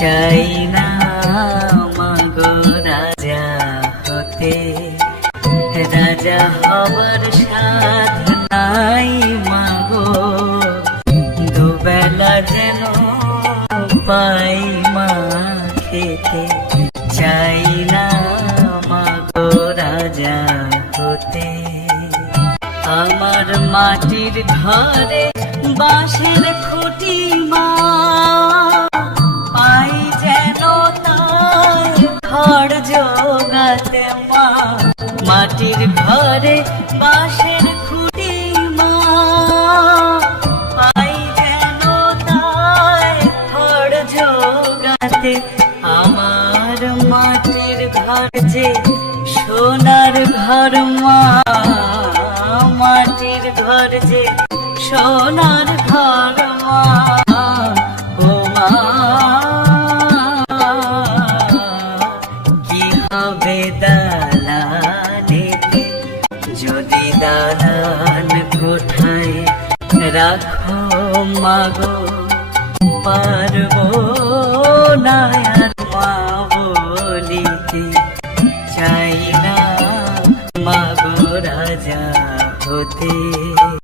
চাই না মাগো রাজা হতে, রাজা হবার সাধ নাই মাগো, দুবেলা যেন পাই মা খেতে। চাই না মাগো রাজা হতে, আমার মাটির ঘরে বাঁশের খুঁটি মা, পাই যেন তাই ঘর জোগাতে মা। মাটির ঘরে বাঁশের খুঁটি মা, পাই যেন তাই ঘর জোগাতে। আমার মাটির ঘর যে সোনার ঘর মা, মাটির ঘর যে সোনার ঘর মা। ও মা, কি হবে দালানেতে যদি দালান কোঠায় রাখো মাগো, পারবো না আর মা বলিতে।